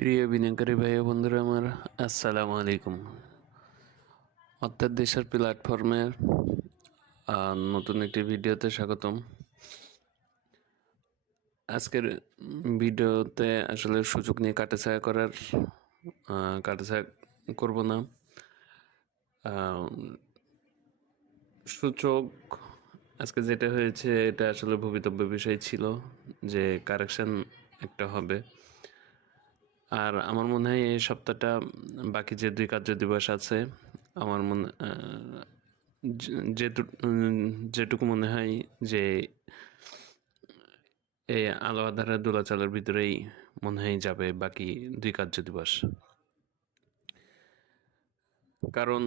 প্রিয় বিনিয়োগকারী ভাই বন্ধুরা আমার আসসালামু আলাইকুম। অর্থাৎ দেশের প্ল্যাটফর্মের আহ, নতুন একটি ভিডিওতে স্বাগতম। আজকের ভিডিওতে আসলে সুযোগ নিয়ে কাটাছাড়া করার আহ, কাটাছাড়া করব না। সূচক আজকে যেটা হয়েছে এটা আসলে ভবিতব্য বিষয় ছিল যে কারেকশন একটা হবে। আর আমার মনে হয় এই সপ্তাহটা বাকি যে দুই কার্য দিবস আছে, আমার মনে যেটুকু মনে হয় যে এই আলো আধারের দোলাচালের ভিতরেই মনে হয় যাবে বাকি দুই কার্য দিবস। কারণ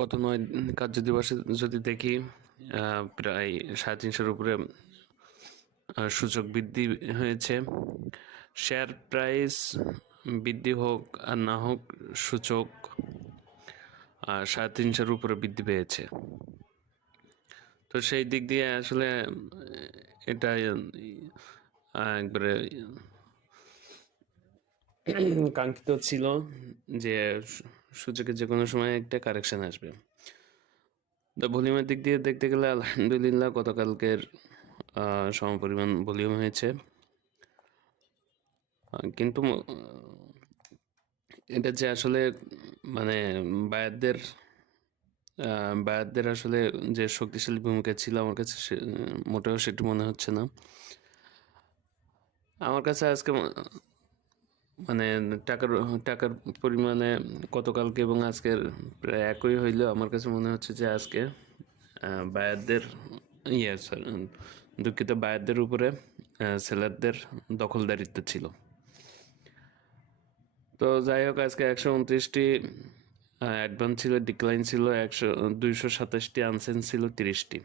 গত নয় কার্য দিবসে যদি দেখি প্রায় সাড়ে তিনশোর উপরে সূচক বৃদ্ধি হয়েছে। শেয়ার প্রাইস বৃদ্ধি হোক আর না হোক সূচক সাড়ে তিনশোর উপরে বৃদ্ধি পেয়েছে। তো সেই দিক দিয়ে আসলে এটা একবারে কাঙ্ক্ষিত ছিল যে সূ- সূচকে যে কোনো সময় একটা কারেকশন আসবে। তো ভলিউমের দিক দিয়ে দেখতে গেলে আলহামদুলিল্লাহ গতকালকের সমপরিমাণ ভলিউম হয়েছে। কিন্তু এটা যে আসলে মানে বায়ারদের বায়ারদের আসলে যে শক্তিশালী ভূমিকা ছিল আমার কাছে মোটেও সেটি মনে হচ্ছে না। আমার কাছে আজকে মানে টাকার টাকার পরিমাণে গতকালকে এবং আজকের প্রায় একই হইলেও আমার কাছে মনে হচ্ছে যে আজকে বায়ারদের ইয়ে দুঃখিত বায়ারদের উপরে সেলারদের দখলদারিত্ব ছিল। তো যাই হোক, আজকে একশো উনত্রিশটি অ্যাডভান্স ছিল ডিক্লাইন ছিল, একশো দুইশো সাতাশটি আনসেন ছিল, তিরিশটি।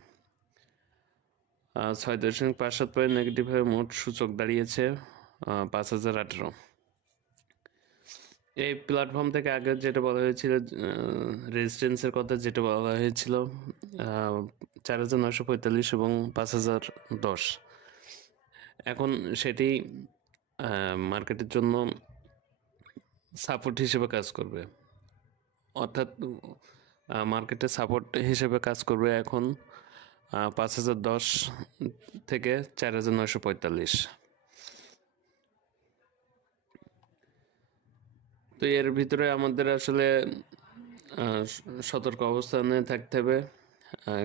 ছয় দশমিক পাঁচ সাত পয়েন্ট নেগেটিভ হয়ে মোট সূচক দাঁড়িয়েছে পাঁচ হাজার আঠেরো। এই প্ল্যাটফর্ম থেকে আগে যেটা বলা হয়েছিল রেজিস্ট্যান্সের কথা যেটা বলা হয়েছিল চার হাজার নশো পঁয়তাল্লিশ এবং পাঁচ হাজার দশ। এখন সেটি মার্কেটের জন্য সাপোর্ট হিসেবে কাজ করবে। অর্থাৎ মার্কেটে সাপোর্ট হিসেবে কাজ করবে এখন পাঁচ হাজার দশ থেকে চার হাজার নয়শো পঁয়তাল্লিশ। তো এর ভিতরে আমাদের আসলে সতর্ক অবস্থানে থাকতে হবে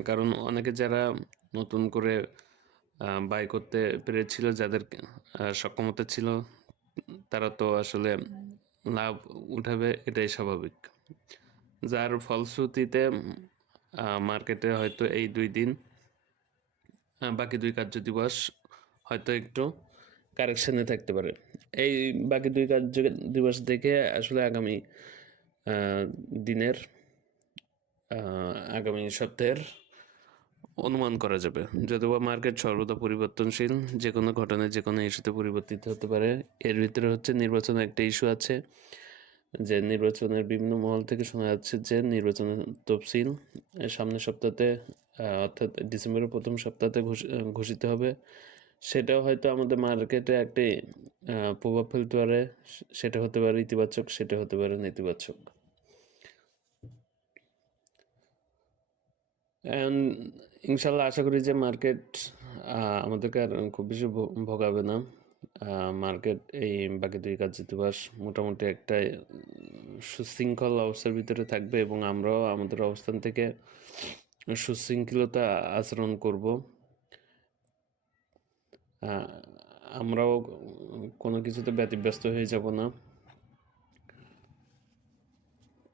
কারণ অনেকে যারা নতুন করে বাই করতে পেরেছিল, যাদের সক্ষমতা ছিল, তারা তো আসলে লাভ উঠাবে এটাই স্বাভাবিক। যার ফলশ্রুতিতে মার্কেটে হয়তো এই দুই দিন বাকি দুই কার্য দিবস হয়তো একটু কারেকশনে থাকতে পারে। এই বাকি দুই কার্য দিবস দেখে আসলে আগামী দিনের আগামী সপ্তাহের অনুমান করা যাবে। যদিও মার্কেট সর্বদা পরিবর্তনশীল যে কোনো ঘটনায় যে কোনো ইস্যুতে পরিবর্তিত হতে পারে। এর ভিতরে হচ্ছে নির্বাচনের একটা ইস্যু আছে, যে নির্বাচনের বিভিন্ন মহল থেকে শোনা যাচ্ছে যে নির্বাচনের তফসিল সামনের সপ্তাহতে অর্থাৎ ডিসেম্বরের প্রথম সপ্তাহতে ঘোষ- ঘোষিত হবে। সেটাও হয়তো আমাদের মার্কেটে একটি প্রভাব ফেলতে পারে। সেটা হতে পারে ইতিবাচক, সেটা হতে পারে নেতিবাচক। And ইনশাল্লাহ আশা করি যে মার্কেট আমাদেরকে আর খুব বেশি ভোগাবে না। মার্কেট এই বাকি দুই কাজ দিবস মোটামুটি একটা সুশৃঙ্খল অবস্থার ভিতরে থাকবে এবং আমরাও আমাদের অবস্থান থেকে সুশৃঙ্খলতা আচরণ করব। আমরাও কোনো কিছুতে ব্যতিব্যস্ত হয়ে যাব না।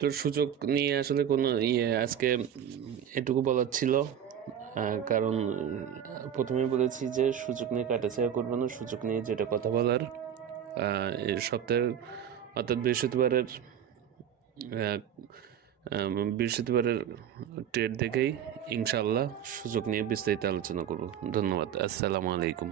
তো সুযোগ নিয়ে আসলে কোনো ইয়ে আজকে এটুকু বলার ছিল? কারণ প্রথমে বলেছি যে সুযোগ নিয়ে কাটাছেড়া করব না, সুযোগ নিয়ে যেটা কথা বলার সপ্তাহের, অর্থাৎ বৃহস্পতিবারের বৃহস্পতিবারের ট্রেড দেখেই ইনশাল্লাহ সুযোগ নিয়ে বিস্তারিত আলোচনা করব। ধন্যবাদ। আসসালামু আলাইকুম।